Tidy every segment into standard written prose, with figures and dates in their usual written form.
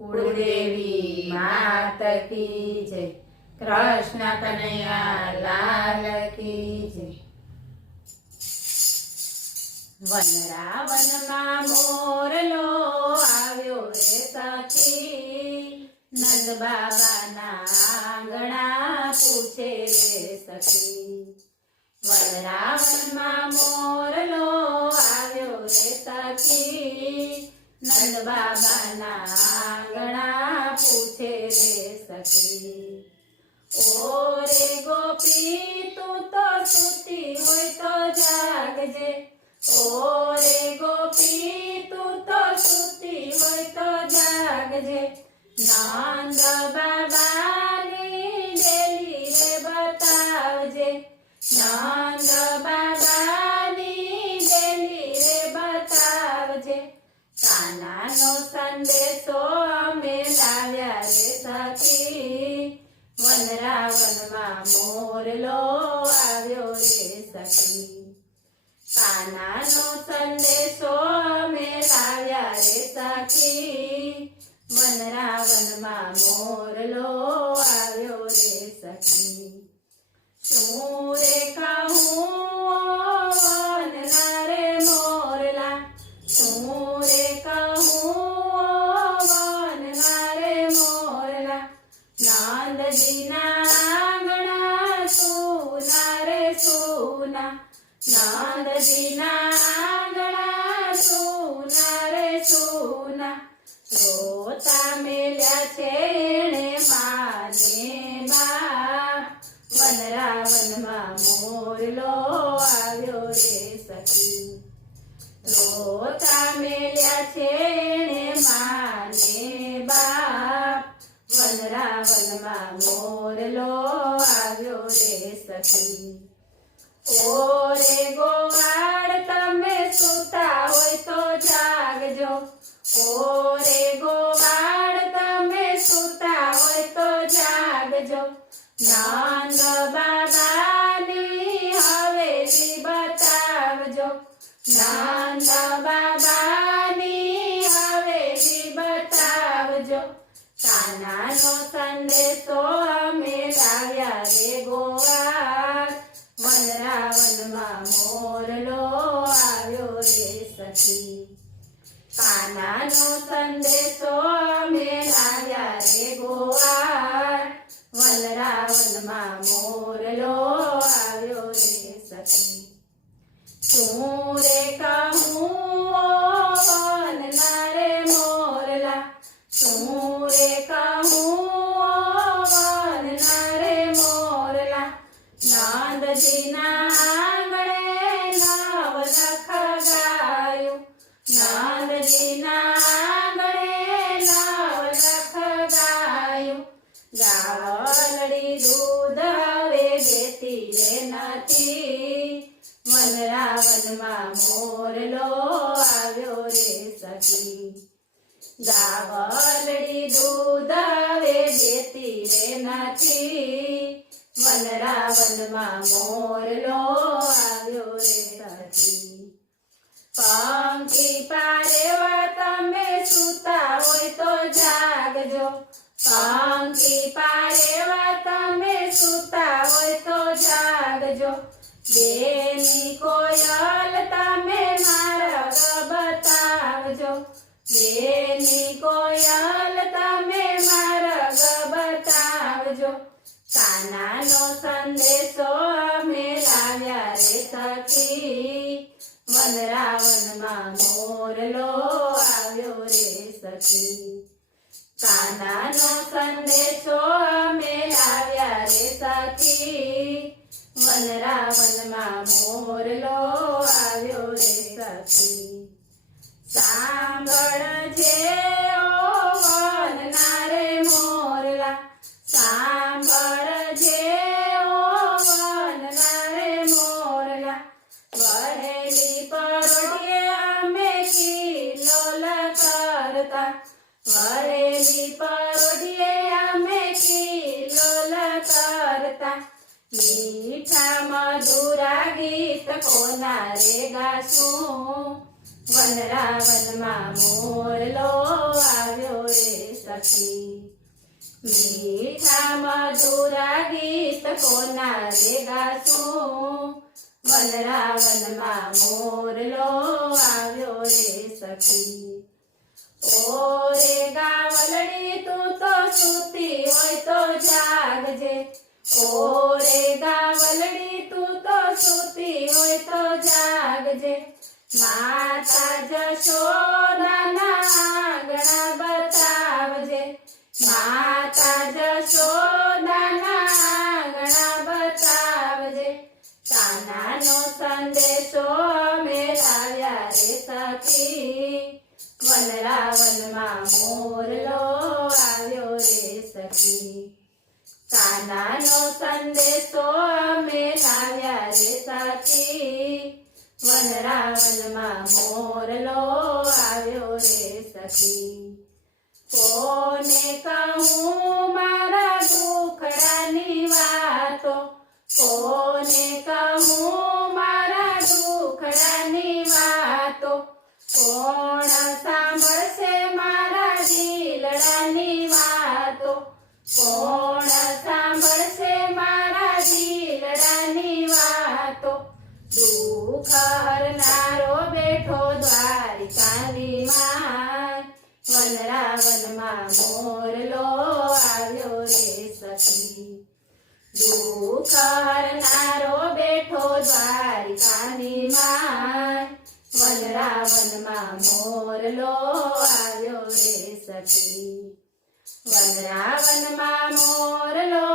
कुलदेवी मात की जय। कृष्ण कन्हैया लाल की जय। वनरावનમાં મોરલો આવ્યો રે સખી, નંદ બાબાના આંગણા પૂછે રે સખી। વનરાવનમાં મોરલો આવ્યો રે સખી, નંદ બાબાના આંગણા પૂછે રે સખી। ઓ રે ગોપી તું તો સૂતી હોય તો જાગજે, ओ रे गोपी तू तो सूती होय तो जागजे। नंद बाबानी डेली रे बतावजे, नंद बाबानी डेली रे बतावजे। कानानो संदेशो अमे लाव्या रे सखी, वनरावનમાં मोरलो આવ્યો रे सखी। कानानो संदेशो अमे लाव्या रे सखी, वनरावનમાં मोरलो આવ્યો रे सखी। શું રે કહું વનના રે મોરલા, શું રે કહું વનના રે મોરલા। નંદજીના આંગણા સુના રે સુના, નંદજીના આંગણા સુના રે સુના। રોતા મેલ્યા છે એણે માને બાપ, વનરાવનમાં મોરલો આવ્યો રે સખી। રોતા મેલ્યા છે એણે માને બાપ, વનરાવનમાં મોરલો આવ્યો રે સખી। ओ रे गोवाड़ तमे सूता होय तो जागजो, ओ रे गोवाड़ तमे सूता होय तो जागजो। नंद बाबानी हवेली बतावजो, नंद बाबानी हवेली बतावजो। कानानो संदेशो अमे लाव्या रे गोवाड़, वनरावનમાં મોરલો આવ્યો રે સખી। કાનાનો સંદેશો અમે લાવ્યા રે ગોવાળ, વનરાવનમાં મોરલો આવ્યો રે સખી। શું રે કહું વનના રે મોરલા, શું રે કહું વનના રે મોરલા। નંદજીના આંગણે નવલખ ગાયું, નંદજીના આંગણે નવલખ ગાયું। ગાવલડી દૂધ હવે દેતી રે નથી, વનરાવનમાં મોરલો આવ્યો રે સખી। ગાવલડી દૂધ હવે દેતી રે નથી, વનરાવનમાં મોરલો આવ્યો રે સખી। પંખી પારેવા તમે સૂતા હોય તો જાગજો, પંખી પારેવા તમે સૂતા હોય તો જાગજો। બેની કોયલ તમે માર્ગ બતાવજો, બેની કોયલ તમે માર્ગ બતાવજો। કાનાનો સંદેશો અમે લાવ્યા રે સખી, વનરાવનમાં મોરલો આવ્યો રે સખી। કાનાનો સંદેશો અમે લાવ્યા રે સખી, વનરાવનમાં મોરલો આવ્યો રે સખી। સાંભળજે ઓ વનના રે મોરલા, સાંભળજે ઓ વનના રે મોરલા। વહેલી પરોઢિયે અમે કિલોલ કરતા, વહેલી પરોઢિયે અમે કિલોલ કરતા। મીઠા મધુરા ગીત કોના રે ગાશું, વનરાવનમાં મોરલો આવ્યો રે સખી મીઠા મધુરા ગીત કોના રે ગાશું વનરાવનમાં મોરલો આવ્યો રે સખી ઓ રે ગાવલડી તું તો સૂતી હોય તો જાગજે ઓ રે ગાવલડી તું તો સૂતી હોય તો જાગજે માતા જશોદાના આંગણા બતાવજે માતા જશોદાના આંગણા બતાવજે કાનાનો સંદેશો અમે લાવ્યા રે સખી વનરાવનમાં મોરલો આવ્યો રે સખી કાનાનો સંદેશો અમે લાવ્યા રે સખી વનરાવનમાં મોરલો આવ્યો રે સખી કોને કહું મારા દુખડાની વાતો કોને કહું મારા દુખડાની વાતો કોણ સાંભળશે મારા દિલડાની વાતો કોણ સાંભળશે મારા દિલડાની વાતો દુઃખ હરનારો બેઠો દ્વારિકાની માય વનરાવનમાં મોરલો આવ્યો રે સખી દુઃખ હરનારો બેઠો દ્વારિકાની માય વનરાવનમાં મોરલો આવ્યો રે સખી વનરાવનમાં મોરલો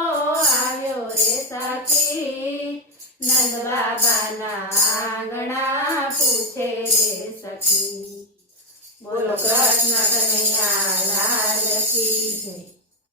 આવ્યો રે સખી નંદ બાબાના આંગણા પૂછે રે સખી બોલો કૃષ્ણ કનૈયા